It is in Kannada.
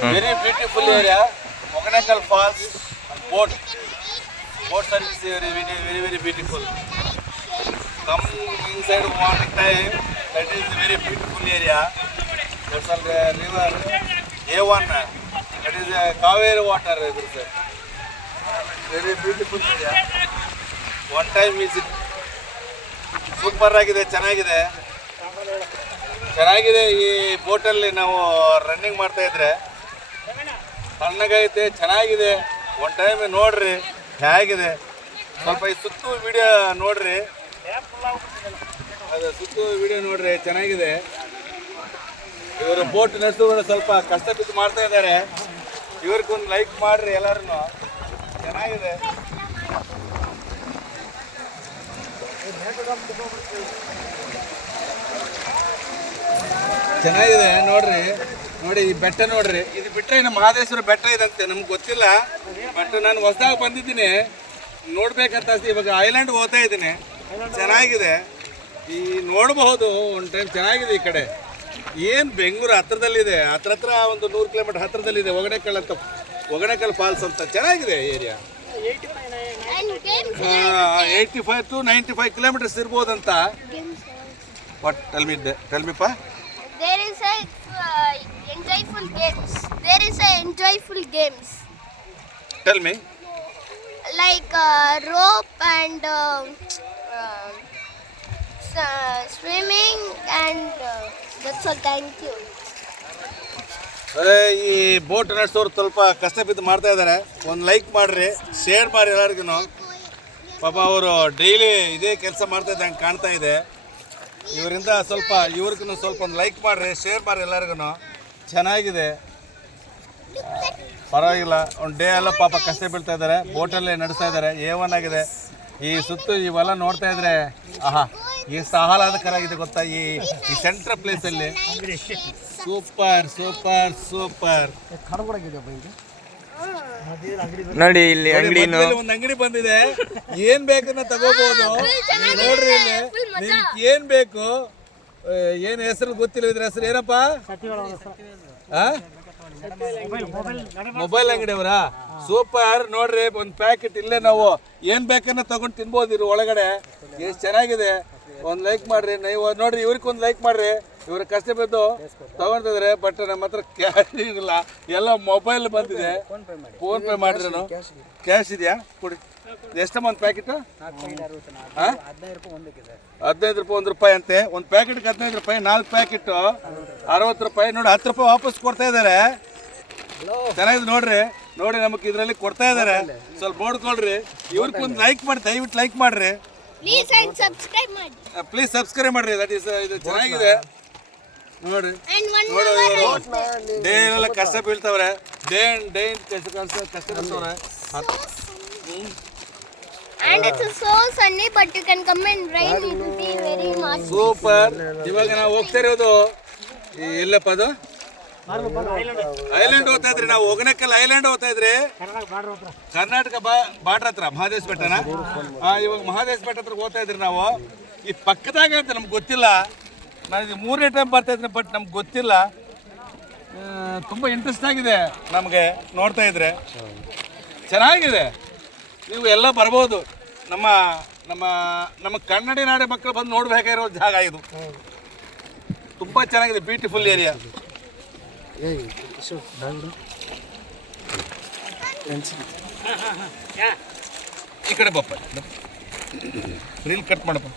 Very beautiful area. Moganakal Falls, boat service area, very beautiful. Come inside morning time. That is very beautiful area. That's all the river A1. That is Kaveri water. Very beautiful area. One time visit. Super ಆಗಿದೆ, ಚೆನ್ನಾಗಿದೆ. ಈ ಬೋಟಲ್ಲಿ ನಾವು ರನ್ನಿಂಗ್ ಮಾಡ್ತಾ ಇದ್ರೆ ತಣ್ಣಗೈತೆ, ಚೆನ್ನಾಗಿದೆ. ಒನ್ ಟೈಮ್ ನೋಡ್ರಿ ಹೇಗಿದೆ. ಸ್ವಲ್ಪ ಈ ಸುತ್ತು ವಿಡಿಯೋ ನೋಡ್ರಿ, ಅದು ಸುತ್ತು ವಿಡಿಯೋ ನೋಡ್ರಿ, ಚೆನ್ನಾಗಿದೆ. ಇವರು ಬೋಟ್ ನಡೆಸುವವರು ಸ್ವಲ್ಪ ಕಷ್ಟ ಬಿದ್ದು ಮಾಡ್ತಾ ಇದ್ದಾರೆ. ಇವ್ರಿಗೊಂದು ಲೈಕ್ ಮಾಡ್ರಿ ಎಲ್ಲರೂ, ಚೆನ್ನಾಗಿದೆ. ಚೆನ್ನಾಗಿದೆ ನೋಡಿ ಈ ಬೆಟ್ಟ ನೋಡ್ರಿ. ಇದು ಬಿಟ್ಟರೆ ಇನ್ನು ಮಹದೇಶ್ವರ ಬೆಟ್ಟ ಇದಂತೆ, ನಮ್ಗೆ ಗೊತ್ತಿಲ್ಲ. ಬಟ್ ನಾನು ಹೊಸದಾಗಿ ಬಂದಿದ್ದೀನಿ, ನೋಡ್ಬೇಕಂತ ಇವಾಗ ಐಲ್ಯಾಂಡ್ ಹೋಗ್ತಾ ಇದ್ದೀನಿ. ಚೆನ್ನಾಗಿದೆ, ಈ ನೋಡಬಹುದು ಒಂದು ಟೈಮ್. ಚೆನ್ನಾಗಿದೆ ಈ ಕಡೆ. ಏನು ಬೆಂಗಳೂರು ಹತ್ರದಲ್ಲಿದೆ, ಹತ್ರ ಒಂದು 100 ಕಿಲೋಮೀಟರ್ ಹತ್ರದಲ್ಲಿದೆ ಒಗಣಕಲ್ ಫಾಲ್ಸ್ ಅಂತ. ಚೆನ್ನಾಗಿದೆ area. 85 to 95 kilometers ಇರ್ಬೋದಂತ. What? Tell me pa. There is a enjoyable games. Tell me. Like rope and swimming and that's all. Thank you. ಈ ಬೋಟ್ ನಡೆಸೋರು ಸ್ವಲ್ಪ ಕಷ್ಟ ಬಿದ್ದು ಮಾಡ್ತಾ ಇದ್ದಾರೆ. ಒಂದು ಲೈಕ್ ಮಾಡಿರಿ, ಶೇರ್ ಮಾಡಿ ಎಲ್ಲರಿಗೂ. ಪಾಪ ಅವರು ಡೈಲಿ ಇದೇ ಕೆಲಸ ಮಾಡ್ತಾ ಇದ್ದಂಗೆ ಕಾಣ್ತಾ ಇದೆ. ಇವರಿಂದ ಇವ್ರಿಗೂ ಸ್ವಲ್ಪ ಒಂದು ಲೈಕ್ ಮಾಡಿರಿ, ಶೇರ್ ಮಾಡಿ ಎಲ್ಲರಿಗೂ. ಚೆನ್ನಾಗಿದೆ, ಪರವಾಗಿಲ್ಲ. ಒಂದು ಡೇ ಎಲ್ಲ ಪಾಪ ಕಷ್ಟ ಬೀಳ್ತಾ ಇದ್ದಾರೆ, ಬೋಟಲ್ಲೇ ನಡೆಸ್ತಾ ಇದ್ದಾರೆ. A1 ಆಗಿದೆ. ಈ ಸುತ್ತು ಇವೆಲ್ಲ ನೋಡ್ತಾ ಇದ್ರೆ ಆಹಾ ಎಷ್ಟು ಆಹ್ಲಾದಕರ ಆಗಿದೆ ಗೊತ್ತಾ. ಈ ಸೆಂಟ್ರಲ್ ಪ್ಲೇಸಲ್ಲಿ ಸೂಪರ್. ನೋಡಿ ಇಲ್ಲಿ ಅಂಗಡಿ, ಒಂದು ಅಂಗಡಿ ಬಂದಿದೆ. ಏನ್ ಬೇಕನ್ನ ತಗೋಬಹುದು. ನೋಡ್ರಿ ಇಲ್ಲಿ ನಿಮ್ಗೆ ಏನ್ ಬೇಕು, ಏನ್ ಹೆಸರು ಗೊತ್ತಿಲ್ಲ. ಇದ್ರ ಹೆಸರು ಏನಪ್ಪಾ? ಮೊಬೈಲ್ ಅಂಗಡಿ ಅವರಾ? ಸೂಪರ್. ನೋಡ್ರಿ ಒಂದು ಪ್ಯಾಕೆಟ್ ಇಲ್ಲೇ ನಾವು ಏನ್ ಬೇಕನ್ನ ತಗೊಂಡು ತಿನ್ಬೋದು. ಇದ್ರ ಒಳಗಡೆ ಎಷ್ಟು ಚೆನ್ನಾಗಿದೆ. ಒಂದು ಲೈಕ್ ಮಾಡ್ರಿ ನೀವು. ನೋಡ್ರಿ ಇವ್ರಿಗೊಂದು ಲೈಕ್ ಮಾಡ್ರಿ. ಇವ್ರ ಕಷ್ಟ ಬಿದ್ದು ತಗೊಂತಿದ್ರೆ. ಬಟ್ ನಮ್ಮ ಹತ್ರ ಕ್ಯಾಶ್ ಇರಲ್ಲ, ಎಲ್ಲ ಮೊಬೈಲ್ ಬಂದಿದೆ. Phone pay ಮಾಡಿದ್ರೇನು? ಕ್ಯಾಶ್ ಇದೆಯಾ? ಕೊಡಿ. ಎಷ್ಟಮ್ಮ ಒಂದು ಪ್ಯಾಕೆಟ್? 15 ರೂಪಾಯಿ 1 ರೂಪಾಯಿ ಅಂತೆ. ಒಂದು ಪ್ಯಾಕೆಟ್ಗೆ 15 ರೂಪಾಯಿ, 4 ಪ್ಯಾಕೆಟ್ 60 ರೂಪಾಯಿ. ನೋಡಿ 10 ರೂಪಾಯಿ ವಾಪಸ್ ಕೊಡ್ತಾ ಇದ್ದಾರೆ. ಚೆನ್ನಾಗಿದೆ ನೋಡಿ ನಮಗೆ ಇದರಲ್ಲಿ ಕೊಡ್ತಾ ಇದ್ದಾರೆ. ಸ್ವಲ್ಪ ನೋಡ್ಕೊಳ್ರಿ. ಇವ್ರಿಗೊಂದು ಲೈಕ್ ಮಾಡಿ, ದಯವಿಟ್ಟು ಲೈಕ್ ಮಾಡ್ರಿ. Please ಸಬ್ಸ್ಕ್ರೈಬ್ ಮಾಡ್ರಿ. ದಟ್ ಈಸ್ ಇದು ಚೆನ್ನಾಗಿದೆ ನೋಡ್ರಿ. ಡೇ ಎಲ್ಲ ಕಷ್ಟ ಬೀಳ್ತವ್ರೆ. ಡೇ ಕಷ್ಟ ಬೀಳ್ತವ್ರೆ. and it's so sunny but you can come in rain. It will be very much super. ಇವಾಗ ನಾವು ಹೋಗ್ತಾ ಇರೋದು ಎಲ್ಲಪ್ಪ ಅದು ಐಲ್ಯಾಂಡ್ ಹೋಗ್ತಾ ಇದ್ರಿ. ನಾವು ಒಗಣಕಲ್ ಐಲ್ಯಾಂಡ್ ಹೋಗ್ತಾ ಇದ್ರಿ, ಕರ್ನಾಟಕ ಬಾರ್ಡರ್ ಹತ್ರ ಮಹದೇಶ್ ಬೆಟ್ಟನ. ಇವಾಗ ಮಹದೇಶ್ ಬೆಟ್ಟ ಹತ್ರ ಹೋಗ್ತಾ ಇದ್ರಿ ನಾವು. ಈ ಪಕ್ಕದಾಗ ಅಂತ ನಮ್ಗೆ ಗೊತ್ತಿಲ್ಲ. ನಾನು ಇದು 3ನೇ ಟೈಮ್ ಬರ್ತಾ ಇದ್ದೀನಿ, ಬಟ್ ನಮ್ಗೆ ಗೊತ್ತಿಲ್ಲ. ತುಂಬ ಇಂಟ್ರೆಸ್ಟ್ ಆಗಿದೆ ನಮಗೆ ನೋಡ್ತಾ ಇದ್ರೆ. ಚೆನ್ನಾಗಿದೆ. ನೀವು ಎಲ್ಲ ಬರ್ಬೋದು. ನಮ್ಮ ಕನ್ನಡಿ ನಾಡಿ ಮಕ್ಕಳು ಬಂದು ನೋಡ್ಬೇಕಾಗಿರೋ ಜಾಗ ಇದು. ತುಂಬ ಚೆನ್ನಾಗಿದೆ, ಬ್ಯೂಟಿಫುಲ್ ಏರಿಯಾ. ಈ ಕಡೆ ಬಪ್ಪ, ರೀಲ್ ಕಟ್ ಮಾಡಪ್ಪ.